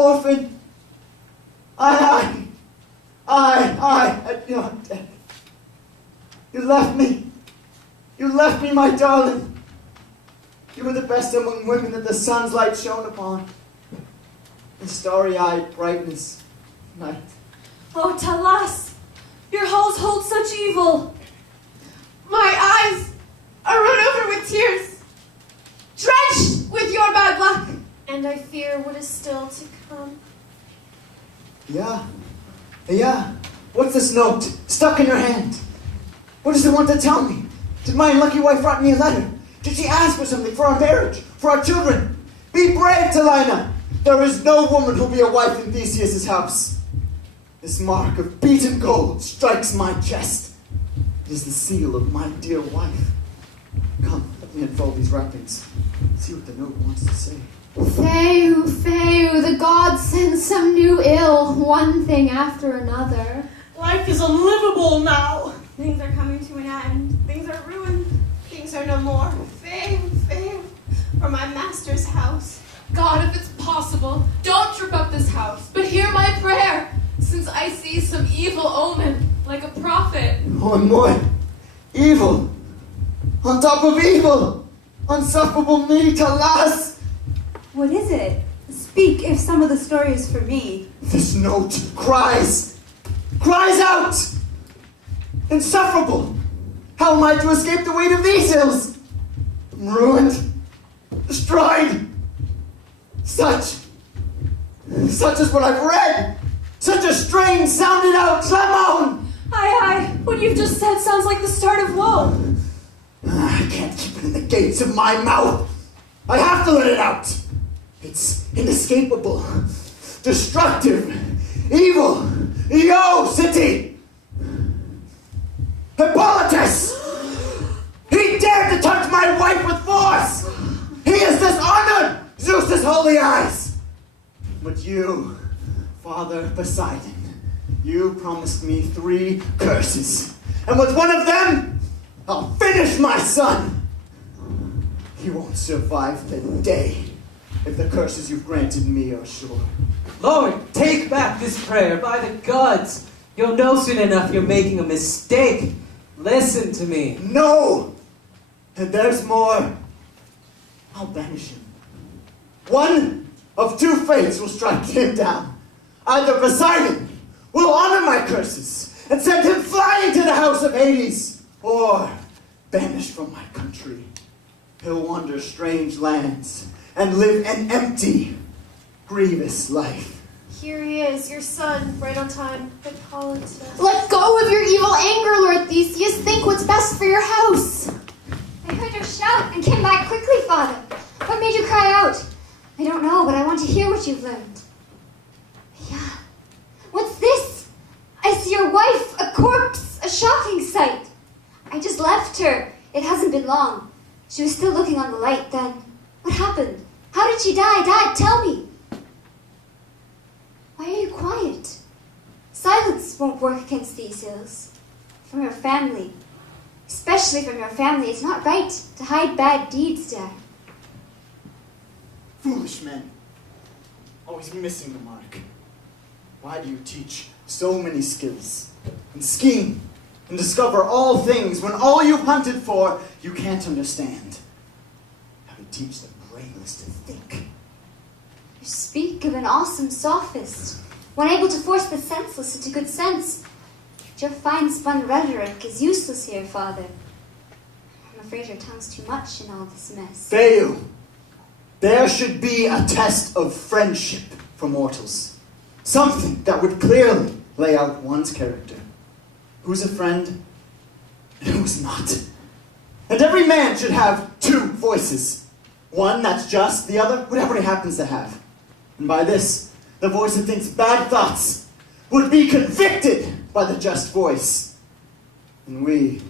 orphan. I at your death. You left me. You left me, my darling. You were the best among women that the sun's light shone upon. The starry-eyed brightness of night. Oh, Talas, your halls hold such evil. My eyes are run over with tears, drenched with your bad luck. And I fear what is still to come. Yeah. What's this note stuck in your hand? What does it want to tell me? Did my unlucky wife write me a letter? Did she ask for something for our marriage, for our children? Be brave, Talina. There is no woman who'll be a wife in Theseus' house. This mark of beaten gold strikes my chest. It is the seal of my dear wife. Come, let me unfold these wrappings. See what the note wants to say. Feu, the gods send some new ill, one thing after another. Life is unlivable now. Things are coming to an end. Things are ruined. Things are no more. Feu, for my master's house. God, if it's possible, don't trip up this house, but hear my prayer, since I see some evil omen, like a prophet. Oh, moi. Evil. On top of evil. Unsufferable me, Talas. What is it? Speak if some of the story is for me. This note cries out! Insufferable! How am I to escape the weight of these ills? I'm ruined, destroyed. Such is what I've read. Such a strain sounded out, Clemon! Aye, what you've just said sounds like the start of woe. I can't keep it in the gates of my mouth. I have to let it out. It's inescapable, destructive, evil. Yo, city! Hippolytus! He dared to touch my wife with force! He has dishonored Zeus's holy eyes! But you, Father Poseidon, you promised me 3 curses. And with one of them, I'll finish my son! He won't survive the day if the curses you've granted me are sure. Lord, take back this prayer, by the gods. You'll know soon enough you're making a mistake. Listen to me. No! And there's more. I'll banish him. One of 2 fates will strike him down. Either Poseidon will honor my curses and send him flying to the house of Hades, or banished from my country. He'll wander strange lands and live an empty, grievous life. Here he is, your son, right on time, Hippolytus. Let go of your evil anger, Lord Theseus. Think what's best for your house. I heard your shout and came back quickly, Father. What made you cry out? I don't know, but I want to hear what you've learned. Yeah. What's this? I see your wife, a corpse, a shocking sight. I just left her. It hasn't been long. She was still looking on the light then. What happened? How did she die? Dad, tell me. Why are you quiet? Silence won't work against these ills. From your family, especially from your family, it's not right to hide bad deeds, Dad. Foolish men, always missing the mark. Why do you teach so many skills, and scheme, and discover all things when all you've hunted for you can't understand? How to teach the brainless to think. You speak of an awesome sophist, one able to force the senseless into good sense. But your fine-spun rhetoric is useless here, Father. I'm afraid your tongue's too much in all this mess. Feu, there should be a test of friendship for mortals. Something that would clearly lay out one's character. Who's a friend and who's not. And every man should have 2 voices. One that's just, the other whatever he happens to have. And by this, the voice that thinks bad thoughts would be convicted by the just voice. And we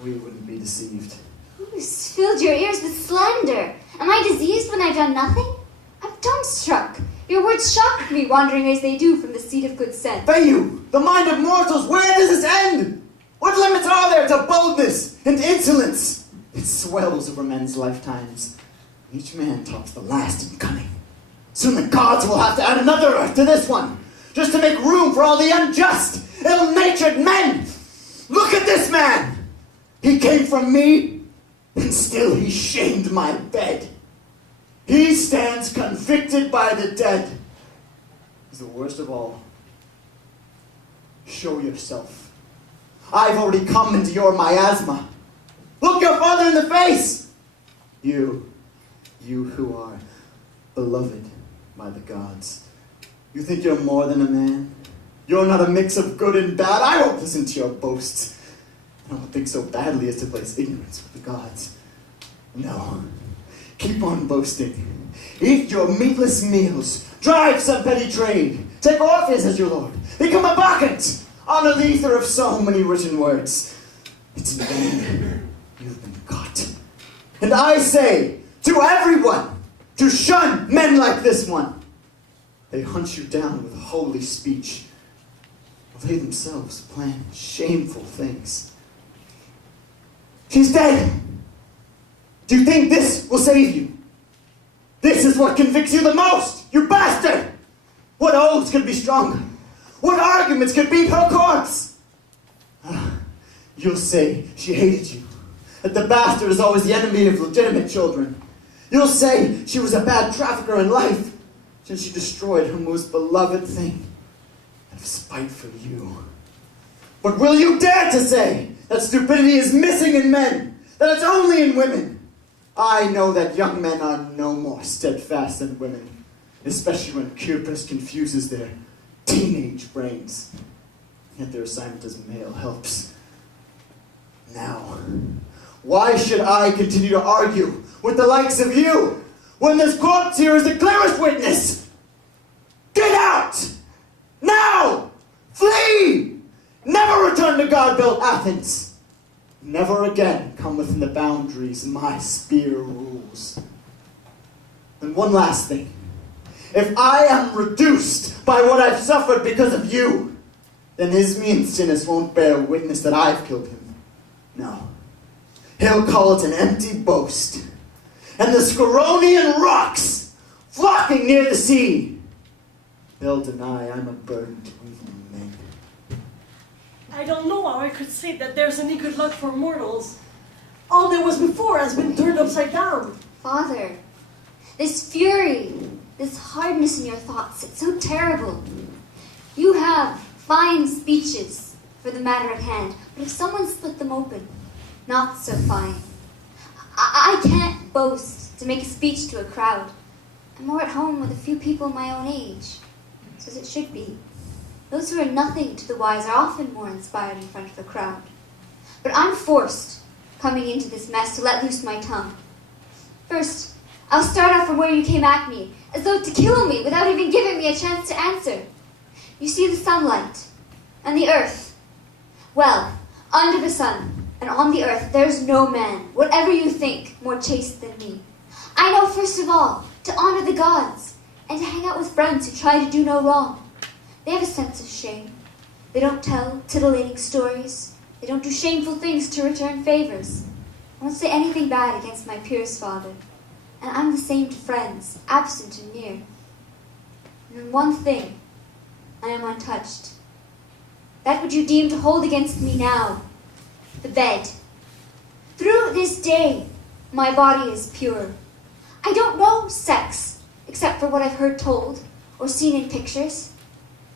wouldn't be deceived. Who's filled your ears with slander? Am I diseased when I've done nothing? I'm dumbstruck. Your words shock me, wandering as they do from the seat of good sense. Feu, the mind of mortals, where does this end? What limits are there to boldness and insolence? It swells over men's lifetimes. Each man tops the last in cunning. Soon the gods will have to add another earth to this one, just to make room for all the unjust, ill-natured men. Look at this man! He came from me, and still he shamed my bed. He stands convicted by the dead. He's the worst of all. Show yourself. I've already come into your miasma. Look your father in the face! You who are beloved by the gods. You think you're more than a man? You're not a mix of good and bad. I won't listen to your boasts. I don't think so badly as to place ignorance with the gods. No. Keep on boasting. Eat your meatless meals. Drive some petty trade. Take Orpheus as your lord. Become a Bacchant. Honor the ether of so many written words. It's in vain. You've been caught. And I say to everyone to shun men like this one. They hunt you down with holy speech. They themselves plan shameful things. She's dead. Do you think this will save you? This is what convicts you the most, you bastard! What oaths could be stronger? What arguments could beat her corpse? You'll say she hated you, that the bastard is always the enemy of legitimate children. You'll say she was a bad trafficker in life, since she destroyed her most beloved thing, out of spite for you. But will you dare to say that stupidity is missing in men, that it's only in women? I know that young men are no more steadfast than women, especially when Cupid confuses their teenage brains. Yet their assignment as male helps. Now, why should I continue to argue with the likes of you when this corpse here is the clearest witness? Get out! Now! Flee! Never return to God-built Athens. Never again come within the boundaries my spear rules. And one last thing. If I am reduced by what I've suffered because of you, then Isthmian won't bear witness that I've killed him. No. He'll call it an empty boast. And the Scaronian rocks, flocking near the sea, they'll deny I'm a burden to evil men. I don't know how I could say that there's any good luck for mortals. All there was before has been turned upside down. Father, this fury, this hardness in your thoughts, it's so terrible. You have fine speeches for the matter at hand, but if someone split them open, not so fine. I can't boast to make a speech to a crowd. I'm more at home with a few people my own age, so as it should be. Those who are nothing to the wise are often more inspired in front of a crowd. But I'm forced, coming into this mess, to let loose my tongue. First, I'll start off from where you came at me, as though to kill me without even giving me a chance to answer. You see the sunlight, and the earth. Well, under the sun, and on the earth, there's no man, whatever you think, more chaste than me. I know, first of all, to honor the gods, and to hang out with friends who try to do no wrong. They have a sense of shame. They don't tell titillating stories. They don't do shameful things to return favors. I won't say anything bad against my peer's father. And I'm the same to friends, absent and near. And in one thing, I am untouched. That which you deem to hold against me now, the bed. Through this day, my body is pure. I don't know sex, except for what I've heard told, or seen in pictures.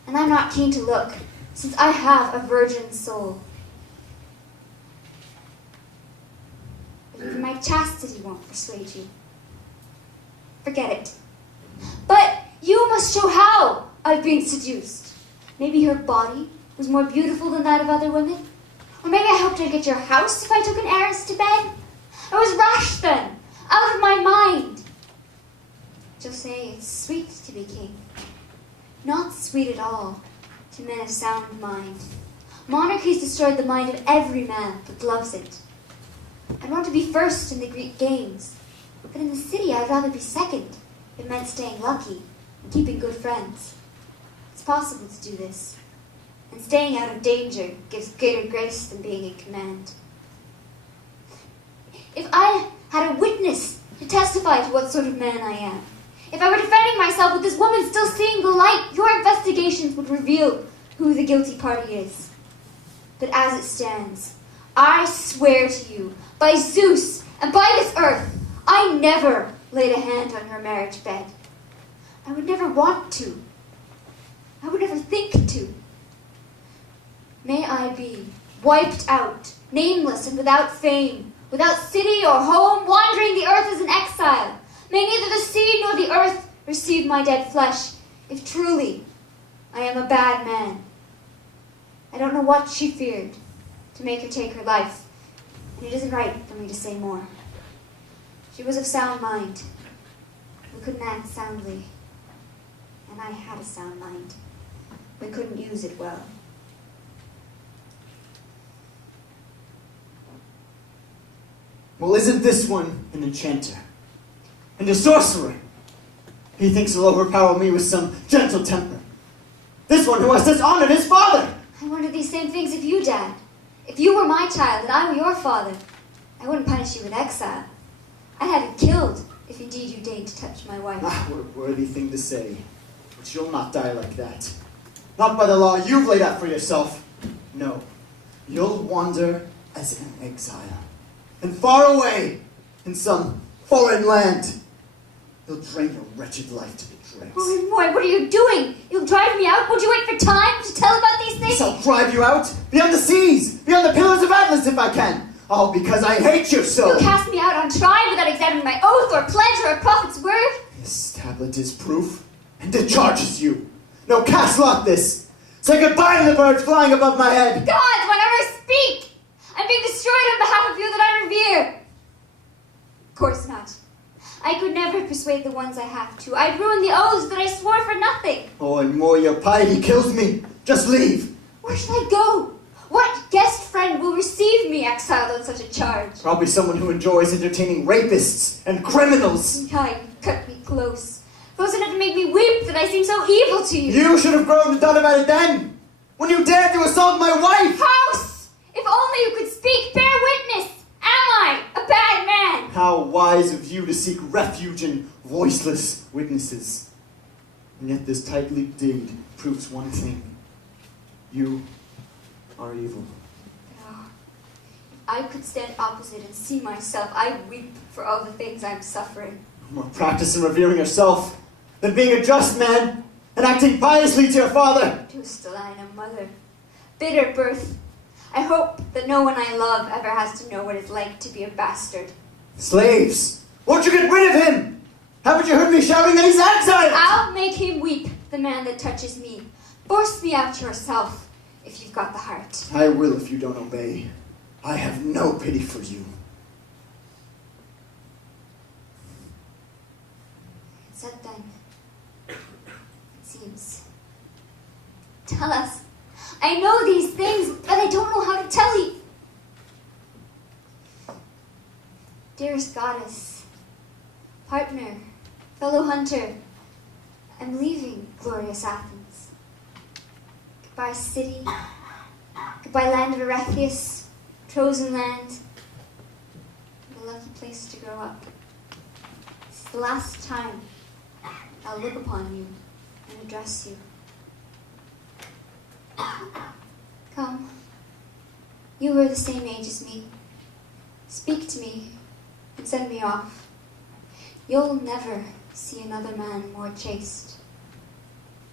And I'm not keen to look, since I have a virgin soul. But even my chastity won't persuade you. Forget it. But you must show how I've been seduced. Maybe her body was more beautiful than that of other women. Or maybe I hoped I'd get your house if I took an heiress to bed. I was rash then, out of my mind. But you'll say it's sweet to be king. Not sweet at all to men of sound mind. Monarchy's destroyed the mind of every man that loves it. I'd want to be first in the Greek games, but in the city I'd rather be second. It meant staying lucky and keeping good friends. It's possible to do this, and staying out of danger gives greater grace than being in command. If I had a witness to testify to what sort of man I am, If I were defending myself with this woman still seeing the light, your investigations would reveal who the guilty party is. But as it stands, I swear to you, by Zeus and by this earth, I never laid a hand on your marriage bed. I would never want to. I would never think to. May I be wiped out, nameless and without fame, without city or home, wandering the earth as an exile. May neither the sea nor the earth receive my dead flesh, if truly I am a bad man. I don't know what she feared to make her take her life, and it isn't right for me to say more. She was of sound mind. We couldn't act soundly, and I had a sound mind. We couldn't use it well. Well, isn't this one an enchanter? And a sorcerer? He thinks he'll overpower me with some gentle temper. This one who has dishonored his father! I wonder these same things of you, Dad. If you were my child and I were your father, I wouldn't punish you with exile. I'd have you killed, if indeed you deigned to touch my wife. Ah, what a worthy thing to say. But you'll not die like that. Not by the law you've laid out for yourself. No, you'll wander as an exile. And far away, in some foreign land, you'll drain your wretched life to the dregs. Oh, boy, what are you doing? You'll drive me out? Won't you wait for time to tell about these things? Yes, I'll drive you out, beyond the seas, beyond the pillars of Atlas if I can. All because I hate you so. You'll cast me out on trial without examining my oath or pledge or a prophet's word? This tablet is proof, and it charges you. No, cast lot this. Say goodbye to the birds flying above my head. God, whenever speak! I'm being destroyed on behalf of you that I revere. Of course not. I could never persuade the ones I have to. I'd ruin the oaths that I swore for nothing. Oh, and more your piety kills me. Just leave. Where should I go? What guest friend will receive me exiled on such a charge? Probably someone who enjoys entertaining rapists and criminals. God, cut me close. Close enough to make me weep that I seem so evil to you. You should have grown to thought about it then, when you dared to assault my wife. House! If only you could speak, bear witness. Am I a bad man? How wise of you to seek refuge in voiceless witnesses. And yet this tight-lipped deed proves one thing. You are evil. Oh, if I could stand opposite and see myself, I'd weep for all the things I'm suffering. More practice in revering yourself than being a just man and acting piously to your father. Dost lie a mother. Bitter birth. I hope that no one I love ever has to know what it's like to be a bastard. Slaves! Won't you get rid of him? Haven't you heard me shouting that he's exiled? I'll make him weep, the man that touches me. Force me out yourself, if you've got the heart. I will if you don't obey. I have no pity for you. Said then, it seems. Tell us. I know these things, but I don't know how to tell you. Dearest goddess, partner, fellow hunter, I'm leaving glorious Athens. Goodbye city, goodbye land of Erethius, chosen land, the lucky place to grow up. It's the last time I'll look upon you and address you. Come, you were the same age as me. Speak to me and send me off. You'll never see another man more chaste,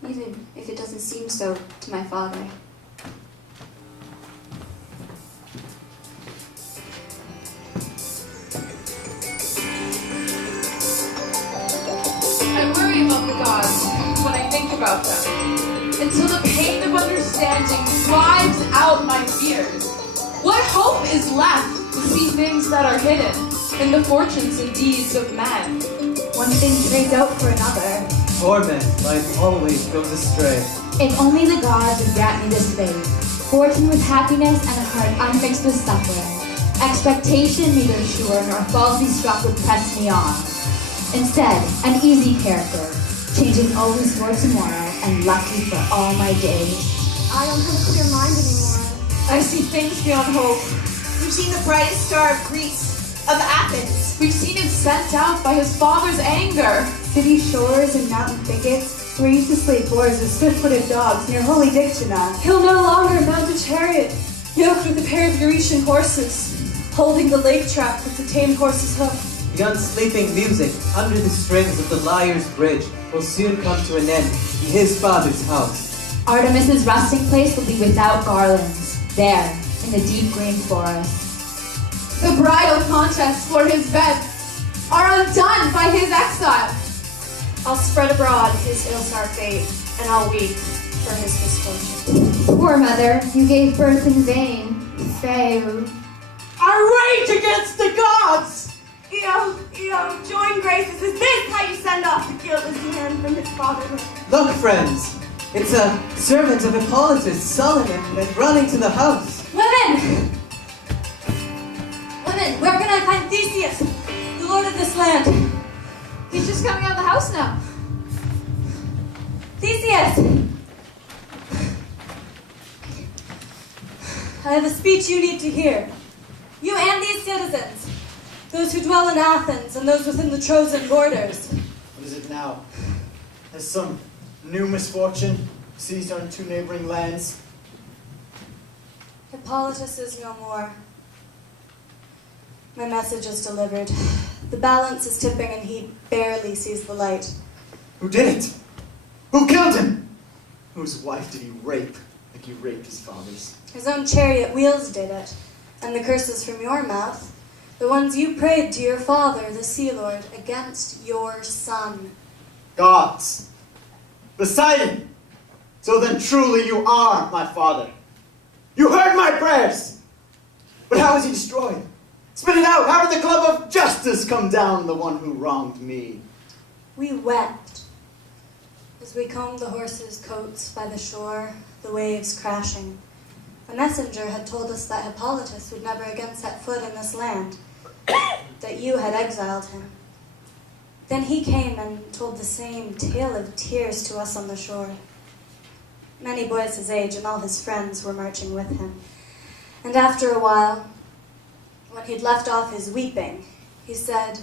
even if it doesn't seem so to my father. I worry about the gods when I think about them, until the pain of understanding drives out my fears. What hope is left to see things that are hidden in the fortunes and deeds of man? One thing trades out for another. Poor man, life always goes astray. If only the gods would grant me this fate, fortune with happiness and a heart unmixed with suffering. Expectation neither sure nor falsely struck would press me on. Instead, an easy character, changing always for tomorrow and lucky for all my days. I don't have a clear mind anymore. I see things beyond hope. We've seen the brightest star of Greece, of Athens. We've seen him sent out by his father's anger. City shores and mountain thickets, where used to slay boars with swift-footed dogs near holy Dictynna. He'll no longer mount a chariot, yoked with a pair of Eurasian horses, holding the lake track with the tamed horse's hoof. The unsleeping music under the strings of the Liar's Bridge will soon come to an end in his father's house. Artemis's resting place will be without garlands, there, in the deep green forest. The bridal contests for his bed are undone by his exile. I'll spread abroad his ill-starred fate, and I'll weep for his misfortune. Poor mother, you gave birth in vain. Fail. I rage against the gods! Io, join graces. Is this how you send off the guiltless man from his fatherland? Look, friends, it's a servant of Hippolytus, sullen and running to the house. Women! Women, where can I find Theseus, the lord of this land? He's just coming out of the house now. Theseus! I have a speech you need to hear. You and these citizens, those who dwell in Athens and those within the Trojan borders. What is it now? Has some new misfortune seized on 2 neighboring lands? Hippolytus is no more. My message is delivered. The balance is tipping and he barely sees the light. Who did it? Who killed him? Whose wife did he rape like he raped his father's? His own chariot wheels did it, and the curses from your mouth, the ones you prayed to your father, the Sea Lord, against your son. Gods! Poseidon! So then truly you are my father. You heard my prayers! But how is he destroyed? Spit it out! How did the glove of justice come down on the one who wronged me? We wept as we combed the horses' coats by the shore, the waves crashing. A messenger had told us that Hippolytus would never again set foot in this land, that you had exiled him. Then he came and told the same tale of tears to us on the shore. Many boys his age and all his friends were marching with him. And after a while, when he'd left off his weeping, he said,